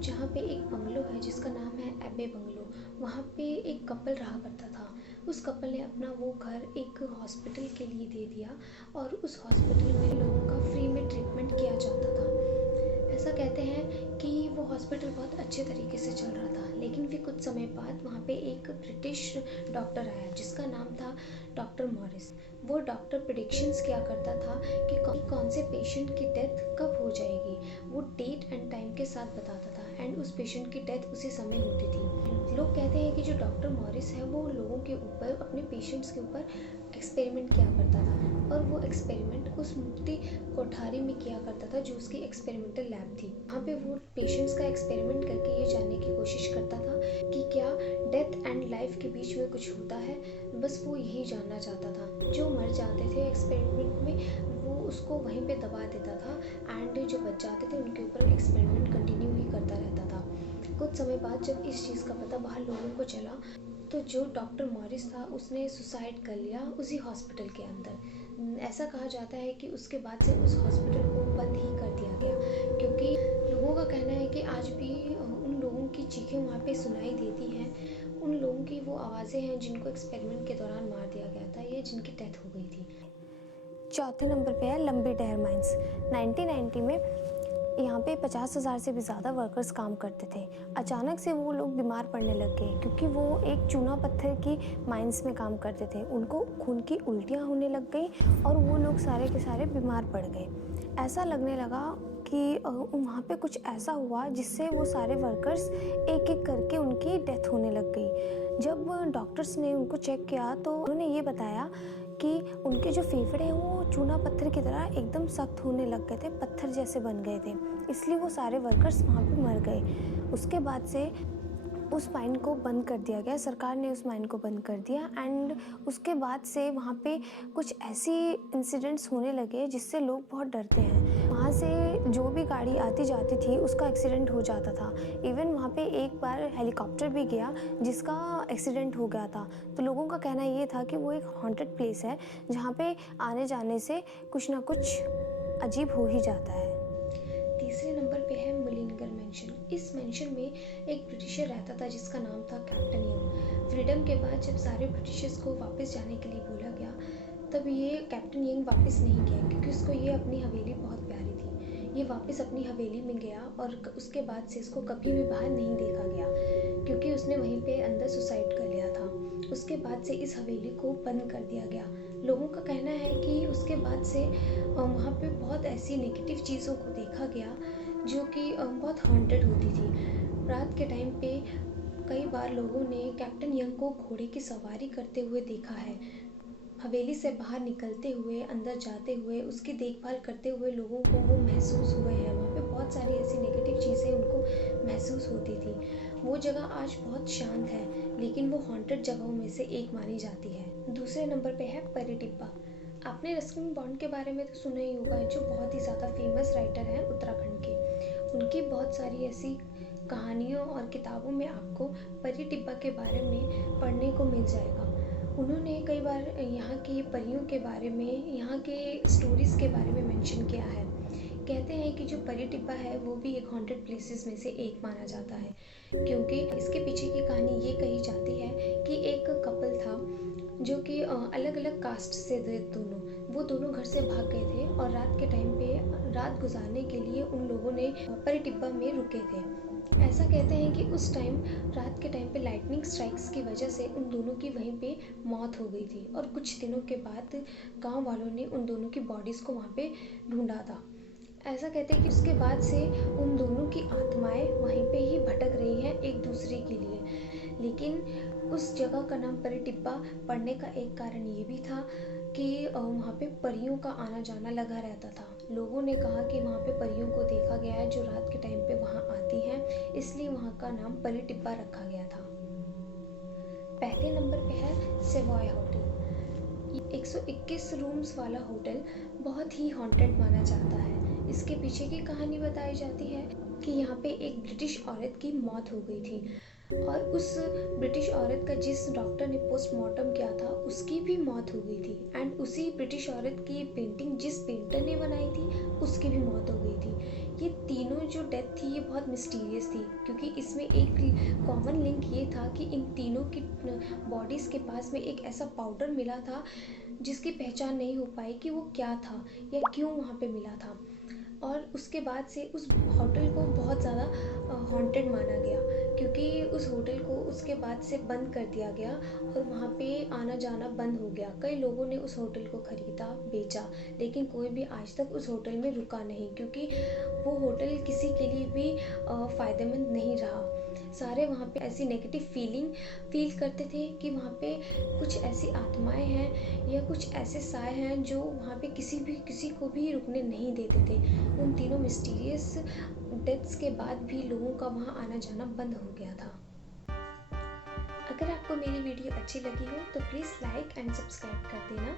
जहाँ पे एक बंगलो है जिसका नाम है एबे बंगलो। वहाँ पे एक कपल रहा करता था। उस कपल ने अपना वो घर एक हॉस्पिटल के लिए दे दिया और उस हॉस्पिटल में लोगों का फ्री में ट्रीटमेंट किया जाता था। ऐसा कहते हैं कि वो हॉस्पिटल बहुत अच्छे तरीके से चल रहा था, लेकिन फिर कुछ समय बाद वहाँ पे एक ब्रिटिश डॉक्टर आया जिसका नाम था डॉक्टर मॉरिस। वो डॉक्टर प्रिडिक्शंस किया करता था कि कौन से पेशेंट की डेथ कब हो जाएगी। वो डेट एंड टाइम के साथ बताता था एंड उस पेशेंट की डेथ उसी समय होती थी। लोग कहते हैं कि जो डॉक्टर मॉरिस है वो लोगों के ऊपर, अपने पेशेंट्स के ऊपर एक्सपेरिमेंट किया करता था और वो एक्सपेरिमेंट उस मुक्ति कोठारी में किया करता था जो उसकी एक्सपेरिमेंटल लैब थी। वहाँ पे वो पेशेंट्स का एक्सपेरिमेंट करके ये जानने की कोशिश करता था कि क्या डेथ एंड लाइफ के बीच में कुछ होता है। बस वो यही जानना चाहता था। जो मर जाते थे एक्सपेरिमेंट में वो उसको वहीं पे दबा देता था एंड जो बच जाते थे उनके ऊपर एक्सपेरिमेंट कंटिन्यू ही करता रहता था। कुछ समय बाद जब इस चीज़ का पता बाहर लोगों को चला तो जो डॉक्टर मॉरिस था उसने सुसाइड कर लिया उसी हॉस्पिटल के अंदर। ऐसा कहा जाता है कि उसके बाद से उस हॉस्पिटल को बंद ही कर दिया गया, क्योंकि लोगों का कहना है कि आज भी उन लोगों की चीखें वहाँ पे सुनाई देती हैं। उन लोगों की वो आवाज़ें हैं जिनको एक्सपेरिमेंट के दौरान मार दिया गया था या जिनकी डेथ हो गई थी। चौथे नंबर पे है लंबी डैर माइंस। 1990 में यहाँ पे 50,000 से भी ज़्यादा वर्कर्स काम करते थे। अचानक से वो लोग बीमार पड़ने लग गए क्योंकि वो एक चूना पत्थर की माइंस में काम करते थे। उनको खून की उल्टियाँ होने लग गई और वो लोग सारे के सारे बीमार पड़ गए। ऐसा लगने लगा कि वहाँ पे कुछ ऐसा हुआ जिससे वो सारे वर्कर्स एक एक करके उनकी डेथ होने लग गई। जब डॉक्टर्स ने उनको चेक किया तो उन्होंने ये बताया कि उनके जो फेफड़े हैं वो चूना पत्थर की तरह एकदम सख्त होने लग गए थे, पत्थर जैसे बन गए थे। इसलिए वो सारे वर्कर्स वहाँ पे मर गए। उसके बाद से उस माइन को बंद कर दिया गया, सरकार ने उस माइन को बंद कर दिया एंड उसके बाद से वहाँ पे कुछ ऐसी इंसिडेंट्स होने लगे जिससे लोग बहुत डरते हैं। वहाँ से जो भी गाड़ी आती जाती थी उसका एक्सीडेंट हो जाता था। इवन वहाँ पे एक बार हेलीकॉप्टर भी गया जिसका एक्सीडेंट हो गया था। तो लोगों का कहना ये था कि वो एक हॉन्टेड प्लेस है जहाँ पे आने जाने से कुछ ना कुछ अजीब हो ही जाता है। तीसरे नंबर पे है मलिंगर मेंशन। इस मेंशन में एक ब्रिटिशर रहता था जिसका नाम था कैप्टन यंग। फ्रीडम के बाद जब सारे ब्रिटिशर्स को वापस जाने के लिए बोला गया तब ये कैप्टन यंग वापस नहीं गया, क्योंकि उसको ये अपनी हवेली बहुत प्यारी थी। ये वापस अपनी हवेली में गया और उसके बाद से इसको कभी भी बाहर नहीं देखा गया, क्योंकि उसने वहीं पे अंदर सुसाइड कर लिया था। उसके बाद से इस हवेली को बंद कर दिया गया। लोगों का कहना है कि उसके बाद से वहाँ पे बहुत ऐसी नेगेटिव चीज़ों को देखा गया जो कि बहुत हॉन्टेड होती थी। रात के टाइम पे कई बार लोगों ने कैप्टन यंग को घोड़े की सवारी करते हुए देखा है। हवेली से बाहर निकलते हुए, अंदर जाते हुए, उसकी देखभाल करते हुए लोगों को वो महसूस हुए हैं। वहाँ पे बहुत सारी ऐसी नेगेटिव चीज़ें उनको महसूस होती थी। वो जगह आज बहुत शांत है, लेकिन वो हॉन्टेड जगहों में से एक मानी जाती है। दूसरे नंबर पे है परी टिब्बा। आपने रस्किन बॉन्ड के बारे में तो सुना ही होगा, जो बहुत ही ज़्यादा फेमस राइटर हैं उत्तराखंड के। उनकी बहुत सारी ऐसी कहानियों और किताबों में आपको परी टिब्बा के बारे में पढ़ने को मिल जाएगा। उन्होंने कई बार यहाँ की परियों के बारे में, यहाँ के स्टोरीज़ के बारे में मेंशन किया है। कहते हैं कि जो परी टिब्बा है वो भी एक हॉन्टेड प्लेसेस में से एक माना जाता है, क्योंकि इसके पीछे की कहानी ये कही जाती है कि एक कपल था जो कि अलग अलग कास्ट से थे दोनों। वो दोनों घर से भाग गए थे और रात के टाइम पे रात गुजारने के लिए उन लोगों ने परी टिब्बा में रुके थे। ऐसा कहते हैं कि उस टाइम रात के टाइम पे लाइटनिंग स्ट्राइक्स की वजह से उन दोनों की वहीं पे मौत हो गई थी और कुछ दिनों के बाद गांव वालों ने उन दोनों की बॉडीज़ को वहाँ पे ढूंढा था। ऐसा कहते हैं कि उसके बाद से उन दोनों की आत्माएं वहीं पे ही भटक रही हैं एक दूसरे के लिए। लेकिन उस जगह का नाम परी टिब्बा पड़ने का एक कारण ये भी था कि वहाँ पे परियों का आना जाना लगा रहता था। लोगों ने कहा कि वहाँ पे परियों को देखा गया है जो रात के टाइम पे वहाँ आती हैं, इसलिए वहाँ का नाम परी टिब्बा रखा गया था। पहले नंबर पे है सेवॉय होटल। 121 रूम्स वाला होटल बहुत ही हॉन्टेड माना जाता है। इसके पीछे की कहानी बताई जाती है कि यहाँ पे एक ब्रिटिश औरत की मौत हो गई थी और उस ब्रिटिश औरत का जिस डॉक्टर ने पोस्टमार्टम किया था उसकी भी मौत हो गई थी एंड उसी ब्रिटिश औरत की पेंटिंग जिस पेंटर ने बनाई थी उसकी भी मौत हो गई थी। ये तीनों जो डेथ थी ये बहुत मिस्टीरियस थी क्योंकि इसमें एक कॉमन लिंक ये था कि इन तीनों की बॉडीज़ के पास में एक ऐसा पाउडर मिला था जिसकी पहचान नहीं हो पाई कि वो क्या था या क्यों वहाँ पे मिला था। और उसके बाद से उस होटल को बहुत ज़्यादा हॉन्टेड माना गया क्योंकि उस होटल को उसके बाद से बंद कर दिया गया और वहाँ पे आना जाना बंद हो गया। कई लोगों ने उस होटल को ख़रीदा, बेचा, लेकिन कोई भी आज तक उस होटल में रुका नहीं क्योंकि वो होटल किसी के लिए भी फ़ायदेमंद नहीं रहा। सारे वहाँ पे ऐसी नेगेटिव फील करते थे कि वहाँ पे कुछ ऐसी आत्माएं हैं या कुछ ऐसे साए हैं जो वहाँ पे किसी को भी रुकने नहीं देते थे। उन तीनों मिस्टीरियस डेथ्स के बाद भी लोगों का वहाँ आना जाना बंद हो गया था। अगर आपको मेरी वीडियो अच्छी लगी हो तो प्लीज़ लाइक एंड सब्सक्राइब कर देना।